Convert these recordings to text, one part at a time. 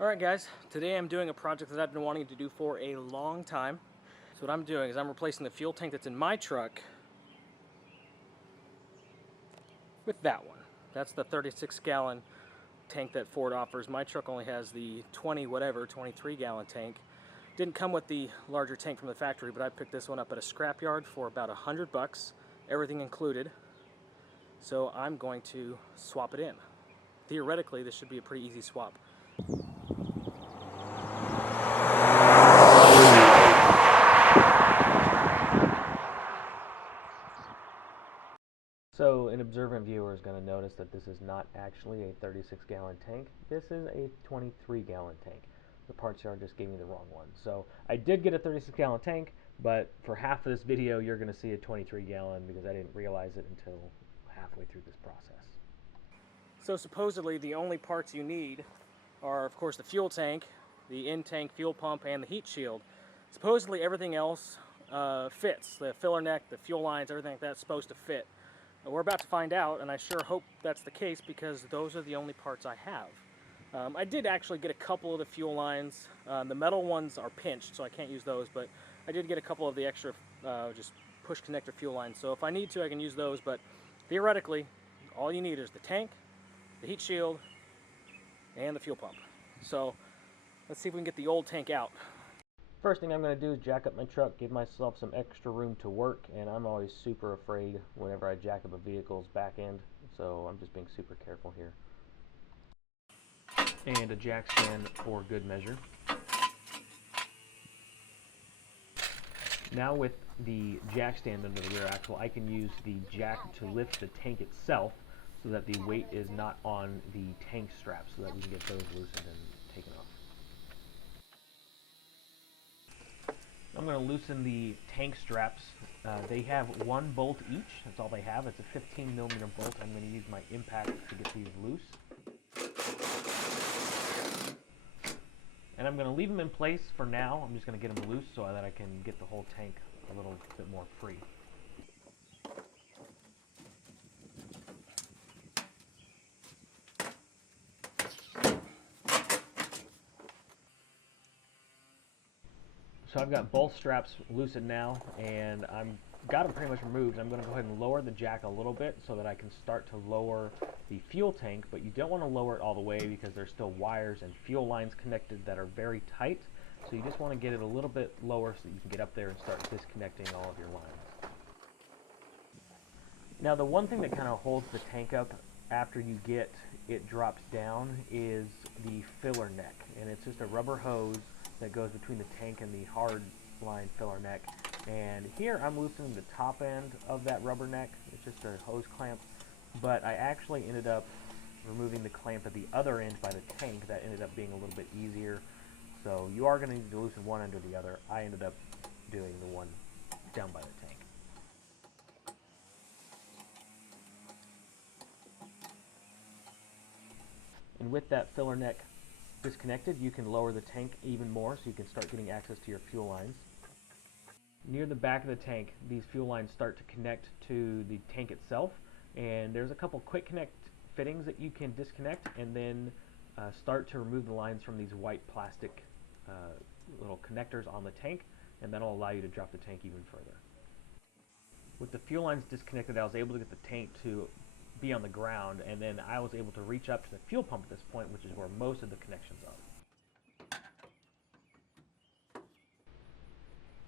Alright guys, today I'm doing a project that I've been wanting to do for a long time. So what I'm doing is I'm replacing the fuel tank that's in my truck with that one. That's the 36-gallon tank that Ford offers. My truck only has the 23-gallon tank. Didn't come with the larger tank from the factory, but I picked this one up at a scrapyard for about $100, everything included. So I'm going to swap it in. Theoretically, this should be a pretty easy swap. So an observant viewer is going to notice that this is not actually a 36-gallon tank. This is a 23-gallon tank. The parts yard just gave me the wrong one. So I did get a 36-gallon tank, but for half of this video you're going to see a 23-gallon because I didn't realize it until halfway through this process. So supposedly the only parts you need are, of course, the fuel tank, the in-tank fuel pump, and the heat shield. Supposedly everything else fits. The filler neck, the fuel lines, everything like that's supposed to fit. We're about to find out, and I sure hope that's the case because those are the only parts I have. I did actually get a couple of the fuel lines. The metal ones are pinched, so I can't use those, but I did get a couple of the extra just push connector fuel lines. So if I need to, I can use those, but theoretically, all you need is the tank, the heat shield, and the fuel pump. So let's see if we can get the old tank out. First thing I'm going to do is jack up my truck, give myself some extra room to work, and I'm always super afraid whenever I jack up a vehicle's back end, so I'm just being super careful here. And a jack stand for good measure. Now with the jack stand under the rear axle, I can use the jack to lift the tank itself so that the weight is not on the tank straps, so that we can get those loosened and taken off. I'm going to loosen the tank straps. They have one bolt each. That's all they have. It's a 15mm bolt. I'm going to use my impact to get these loose. And I'm going to leave them in place for now. I'm just going to get them loose so that I can get the whole tank a little bit more free. So I've got both straps loosened now, and I've got them pretty much removed. I'm going to go ahead and lower the jack a little bit so that I can start to lower the fuel tank, but you don't want to lower it all the way because there's still wires and fuel lines connected that are very tight. So you just want to get it a little bit lower so that you can get up there and start disconnecting all of your lines. Now the one thing that kind of holds the tank up after you get it dropped down is the filler neck, and it's just a rubber hose that goes between the tank and the hard line filler neck. And here I'm loosening the top end of that rubber neck. It's just a hose clamp, but I actually ended up removing the clamp at the other end by the tank. That ended up being a little bit easier. So you are going to need to loosen one end or the other. I ended up doing the one down by the tank. And with that filler neck disconnected, you can lower the tank even more so you can start getting access to your fuel lines. Near the back of the tank, these fuel lines start to connect to the tank itself, and there's a couple quick connect fittings that you can disconnect and then start to remove the lines from these white plastic little connectors on the tank, and that'll allow you to drop the tank even further. With the fuel lines disconnected, I was able to get the tank to be on the ground, and then I was able to reach up to the fuel pump at this point, which is where most of the connections are.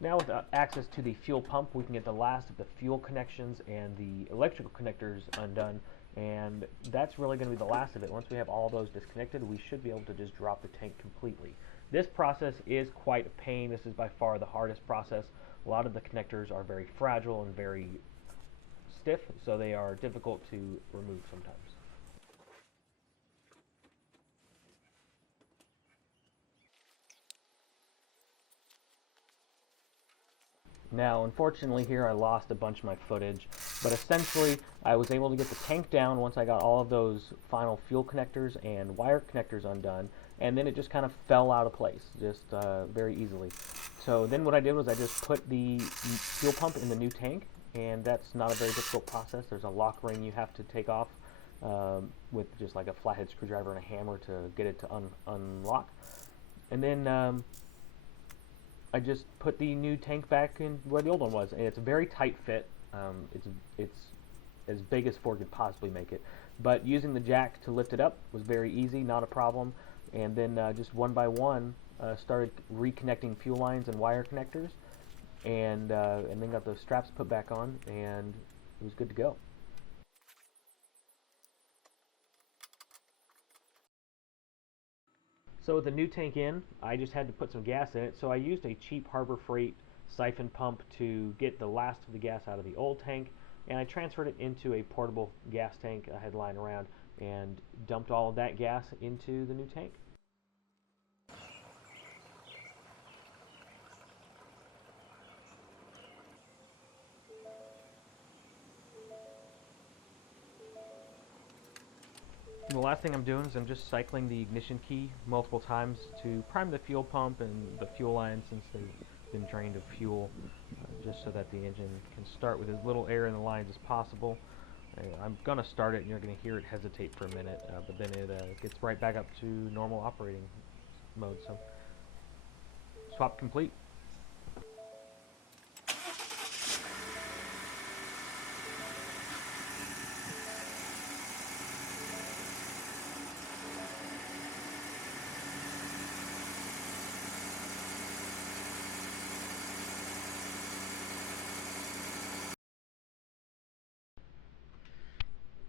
Now with access to the fuel pump, we can get the last of the fuel connections and the electrical connectors undone, and that's really going to be the last of it. Once we have all those disconnected, we should be able to just drop the tank completely. This process is quite a pain. This is by far the hardest process. A lot of the connectors are very fragile and very stiff, so they are difficult to remove sometimes. Now, unfortunately here I lost a bunch of my footage, but essentially I was able to get the tank down once I got all of those final fuel connectors and wire connectors undone, and then it just kind of fell out of place, just very easily. So then what I did was I just put the fuel pump in the new tank, and that's not a very difficult process. There's a lock ring you have to take off with just like a flathead screwdriver and a hammer to get it to unlock. And then I just put the new tank back in where the old one was, and it's a very tight fit. It's as big as Ford could possibly make it, but using the jack to lift it up was very easy, not a problem. And then just one by one started reconnecting fuel lines and wire connectors, and then got those straps put back on, and it was good to go. So with the new tank in, I just had to put some gas in it. So I used a cheap Harbor Freight siphon pump to get the last of the gas out of the old tank, and I transferred it into a portable gas tank I had lying around and dumped all of that gas into the new tank. And the last thing I'm doing is I'm just cycling the ignition key multiple times to prime the fuel pump and the fuel line since they've been drained of fuel, just so that the engine can start with as little air in the lines as possible. I'm going to start it and you're going to hear it hesitate for a minute, but then it gets right back up to normal operating mode. So swap complete.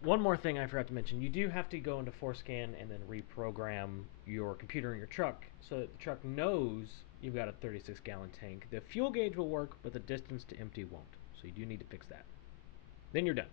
One more thing I forgot to mention, you do have to go into ForScan and then reprogram your computer in your truck so that the truck knows you've got a 36-gallon tank. The fuel gauge will work, but the distance to empty won't. So you do need to fix that. Then you're done.